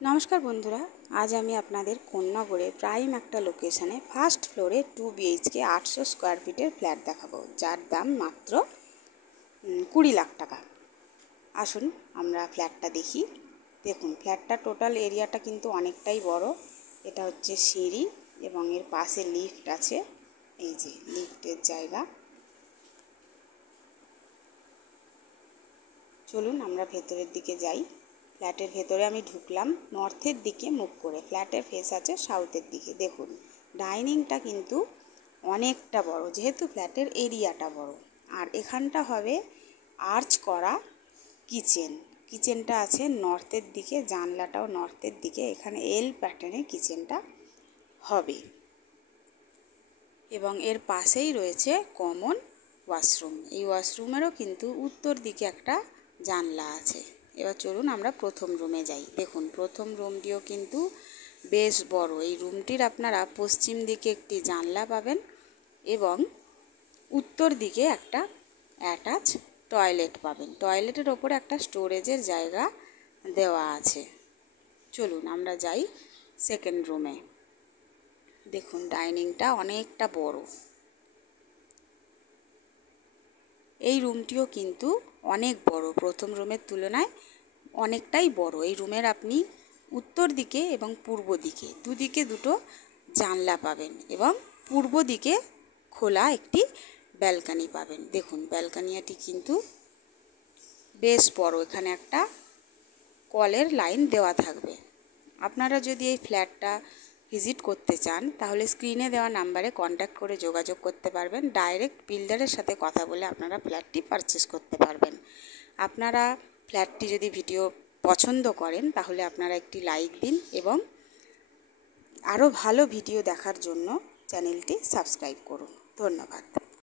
नमस्कार बंधुरा आज आमी आपनादेर कोन्नगरे प्राइम एकटा लोकेशने first फ्लोरे 2 BHK 800 square fitter flat देखाबो जार दाम मात्र 20 लाख टाका। आसुन आमरा फ्लैटटा देखी। देखुन फ्लैटटा टोटाल एरियाटा किन्तु अनेकटाई बड़ो। एटा होच्छे सीढ़ी एबं एर पाशे लिफ्ट आछे। এই যে লিফটের জায়গা। চলুন আমরা ভেতরের দিকে যাই। फ्लैटर भेतरे आमी ढुकलाम नर्थेर दिके मुख करे। फ्लैटर फेस आछे साउथेर दिके। देखुन डाइनिंगटा किन्तु अनेकटा बड़ो जेहेतु फ्लैटेर एरियाटा बड़ो। और एखानटा हबे आर्च करा किचेन। किचेनटा आछे नर्थेर दिके, जानलाटाओ नर्थेर दिके। एखाने एल पैटार्ने किचेनटा हबे एबं एर पाशेई रयेछे कमन वाशरूम। এই ওয়াশরুমেরও কিন্তু উত্তর দিকে একটা জানলা আছে। এবার চলুন আমরা প্রথম রুমে যাই। দেখুন প্রথম রুমটিও কিন্তু বেশ বড়। এই রুমটির আপনারা পশ্চিম দিকে একটি জানলা পাবেন এবং উত্তর দিকে একটা অ্যাটাচ টয়লেট পাবেন। টয়লেটের ওপরে একটা স্টোরেজের জায়গা দেওয়া আছে। চলুন আমরা যাই সেকেন্ড রুমে। দেখুন ডাইনিংটা অনেকটা বড়। এই রুমটিও কিন্তু অনেক বড়, প্রথম রুমের তুলনায় অনেকটাই বড়। এই রুমের আপনি উত্তর দিকে এবং পূর্ব দিকে দুদিকে দুটো জানলা পাবেন এবং পূর্ব দিকে খোলা একটি ব্যালকনি পাবেন। দেখুন ব্যালকনিটি কিন্তু বেশ বড়। এখানে একটা কলের লাইন দেওয়া থাকবে। আপনারা যদি এই ফ্ল্যাটটা ভিজিট করতে চান তাহলে স্ক্রিনে দেওয়া নাম্বারে কন্ট্যাক্ট করে যোগাযোগ করতে পারবেন। ডাইরেক্ট বিল্ডারের সাথে কথা বলে আপনারা ফ্ল্যাটটি পারচেস করতে পারবেন। আপনারা ফ্ল্যাটটি যদি ভিডিও পছন্দ করেন তাহলে আপনারা একটি লাইক দিন এবং আরও ভালো ভিডিও দেখার জন্য চ্যানেলটি সাবস্ক্রাইব করুন। ধন্যবাদ।